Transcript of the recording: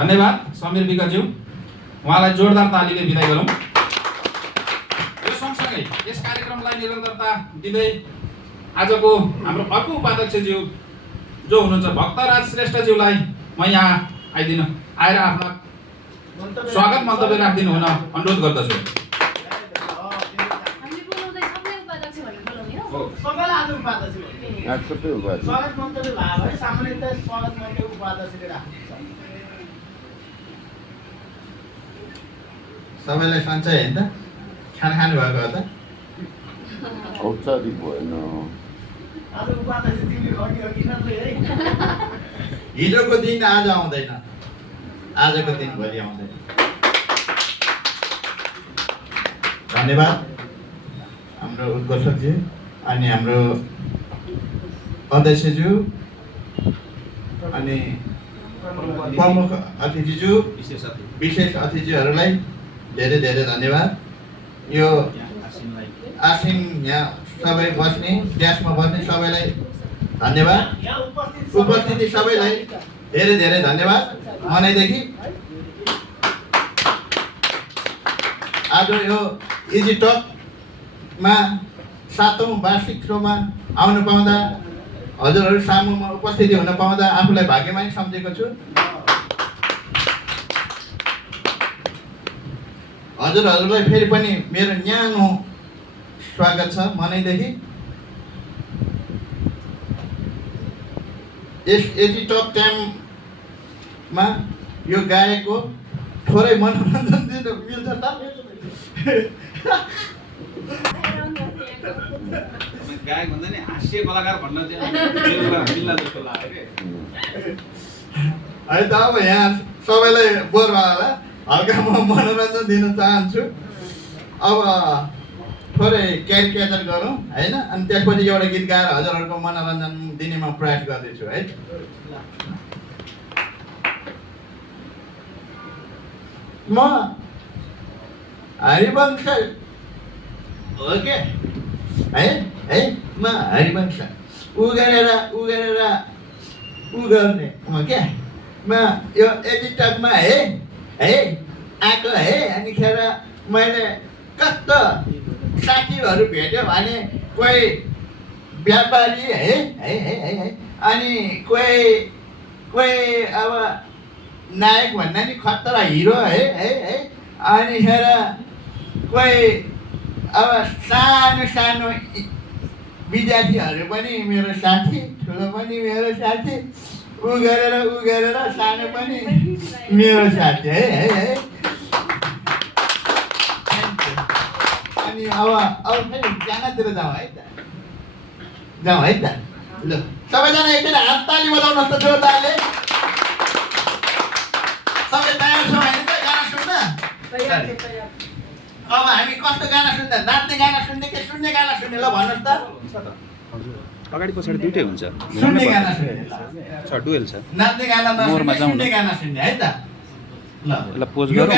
धन्यवाद समीर विकज्यू, उहाँलाई जोरदार तालीले बिदाई गरौँ। यो सँगसँगै यस कार्यक्रमलाई निरन्तरता दिँदै आजको हाम्रो अर्को उपाध्यक्षज्यू जो हुनुहुन्छ भक्तराज श्रेष्ठज्यूलाई म यहाँ आएर आफ्ना स्वागत मन्तव्य राखिदिनु हुन अनुरोध गर्दछु। सबैलाई सन्चै होइन त? खाना खानु भएको हो त? औपचारिक भएन। हिजोको दिन आज आउँदैन, आजको दिन भोलि आउँदैन। धन्यवाद हाम्रो उद्घोषकज्यू अनि हाम्रो अध्यक्षज्यू अनि प्रमुख अतिथिज्यू विशेष अतिथिहरूलाई धेरै धेरै धन्यवाद। यो आसिन यहाँ सबै बस्ने ड्यासमा बस्ने सबैलाई धन्यवाद। उपस्थिति सबैलाई धेरै धेरै धन्यवाद मनैदेखि। आज यो इजी टकमा 7औं वार्षिक शोमा आउनु पाउँदा, हजुरहरू सामुमा उपस्थिति हुन पाउँदा आफूलाई भाग्यमानी सम्झेको छु। हजुरहरूलाई फेरि पनि मेरो न्यानो स्वागत छ मनैदेखि। यस एजी टक टाइममा यो गाएको थोरै मनोरञ्जन दिनु मिल्छ त? गायक भन्दा नि हास्य कलाकार भन्न मिल्ला जस्तो लाग्यो है त। अब यहाँ सबैलाई बोर भयो होला, हल्का म मनोरञ्जन दिन चाहन्छु। अब थोरै क्यारिकेचर गरौँ होइन, अनि त्यसपछि एउटा गीत गाएर हजुरहरूको मनोरञ्जन दिने म प्रयास गर्दैछु है। म हरिवंश हो के है म हरिवंश उ गरेर उ गर्ने म क्या म यो एडिटकमा है आएको है। अनिखेर मैले कस्तो साथीहरू भेट्यो भने कोही व्यापारी है अनि कोही अब नायक भन्दा नि खतरा हिरो है अनिखेर कोही अब सानो विद्यार्थीहरू पनि मेरो साथी, ठुलो पनि मेरो साथी, उ गरेर सानो पनि मेरो साथी है। अनि अब फेरि गानातिर जाउँ है त, ल सबैजना एकचोटि हात ताली बजाउनुहोस् त जोरदारले। सबै तयार छौँ होइन त गाना सुन्न? अब हामी कस्तो गाना सुन्दा, नाच्ने गाना सुन्ने कि सुन्ने गाना सुन्ने? ल भन्नुहोस् त। अगाडि पछाडि दुइटै हुन्छ। सुन्ने गाना सुन्ने छ, डुएल छ। नाच्ने गाना नसुन्ने, सुन्ने गाना सुन्ने है त। ल पोज गरौँ।